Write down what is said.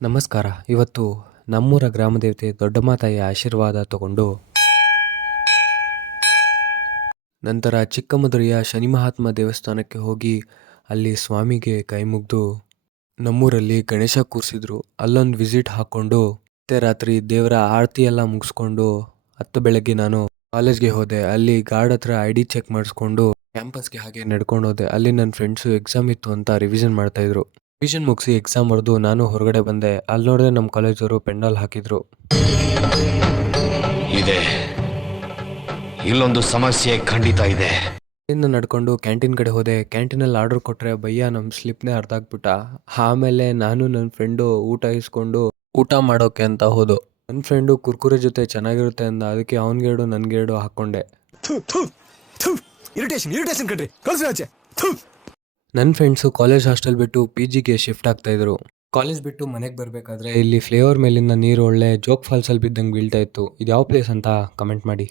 ನಮಸ್ಕಾರ. ಇವತ್ತು ನಮ್ಮೂರ ಗ್ರಾಮದೇವತೆ ದೊಡ್ಡಮ್ಮ ತಾಯಿಯ ಆಶೀರ್ವಾದ ತಗೊಂಡು, ನಂತರ ಚಿಕ್ಕಮದುರೆಯ ಶನಿ ಮಹಾತ್ಮ ದೇವಸ್ಥಾನಕ್ಕೆ ಹೋಗಿ ಅಲ್ಲಿ ಸ್ವಾಮಿಗೆ ಕೈ ಮುಗಿದು, ನಮ್ಮೂರಲ್ಲಿ ಗಣೇಶ ಕೂರಿಸಿದ್ರು, ಅಲ್ಲೊಂದು ವಿಸಿಟ್ ಹಾಕ್ಕೊಂಡು, ಮತ್ತೆ ರಾತ್ರಿ ದೇವರ ಆರತಿ ಎಲ್ಲ ಮುಗಿಸ್ಕೊಂಡು ಹತ್ತು ಬೆಳಗ್ಗೆ ನಾನು ಕಾಲೇಜ್ಗೆ ಹೋದೆ. ಅಲ್ಲಿ ಗಾರ್ಡ್ ಹತ್ರ ID ಚೆಕ್ ಮಾಡಿಸ್ಕೊಂಡು ಕ್ಯಾಂಪಸ್ಗೆ ಹಾಗೆ ನಡ್ಕೊಂಡು ಹೋದೆ. ಅಲ್ಲಿ ನನ್ನ ಫ್ರೆಂಡ್ಸು ಎಕ್ಸಾಮ್ ಇತ್ತು ಅಂತ ರಿವಿಷನ್ ಮಾಡ್ತಾಯಿದ್ರು. ರಿವಿಷನ್ ಮುಗಿಸಿ ಎಕ್ಸಾಮ್ ಬರೆದು ನಾನು ಹೊರಗಡೆ ಬಂದೆ. ಅಲ್ಲಿ ನೋಡಿದ್ರೆ ನಮ್ಮ ಕಾಲೇಜವರು ಪೆಂಡಾಲ್ ಹಾಕಿದ್ರು. ಇದೆ, ಇಲ್ಲೊಂದು ಸಮಸ್ಯೆ ಖಂಡಿತ ಇದೆ. ಇನ್ನು ನಡ್ಕೊಂಡು ಕ್ಯಾಂಟೀನ್ ಕಡೆ ಹೋದೆ. ಕ್ಯಾಂಟೀನಲ್ಲಿ ಆರ್ಡರ್ ಕೊಟ್ಟರೆ ಭಯ್ಯ ನಮ್ಮ ಸ್ಲಿಪ್ನೇ ಅರ್ಧಾಕ್ಬಿಟ್ಟ. ಆಮೇಲೆ ನಾನು ನನ್ನ ಫ್ರೆಂಡು ಊಟ ಇಸ್ಕೊಂಡು ಊಟ ಮಾಡೋಕೆ ಅಂತ ಹೋದೋ. ನನ್ನ ಫ್ರೆಂಡು ಕುರ್ಕುರೆ ಜೊತೆ ಚೆನ್ನಾಗಿರುತ್ತೆ ಅಂದ, ಅದಕ್ಕೆ ಅವನಿಗೆರಡು ನನಗೆರಡು ಹಾಕ್ಕೊಂಡೆ. ಇರಿಟೇಷನ್ ಕಣ್ರಿ, ಕಳ್ಸಿ ಆಚೆ. ನನ್ನ ಫ್ರೆಂಡ್ಸು ಕಾಲೇಜ್ ಹಾಸ್ಟೆಲ್ ಬಿಟ್ಟು PGಗೆ ಶಿಫ್ಟ್ ಆಗ್ತಾಯಿದ್ರು. ಕಾಲೇಜ್ ಬಿಟ್ಟು ಮನೆಗೆ ಬರಬೇಕಾದ್ರೆ ಇಲ್ಲಿ ಫ್ಲೇವರ್ ಮೇಲಿನ ನೀರು ಒಳ್ಳೆ ಜೋಗ್ ಫಾಲ್ಸಲ್ಲಿ ಬಿದ್ದಂಗೆ ಬೀಳ್ತಾ ಇತ್ತು. ಇದು ಯಾವ ಪ್ಲೇಸ್ ಅಂತ ಕಮೆಂಟ್ ಮಾಡಿ.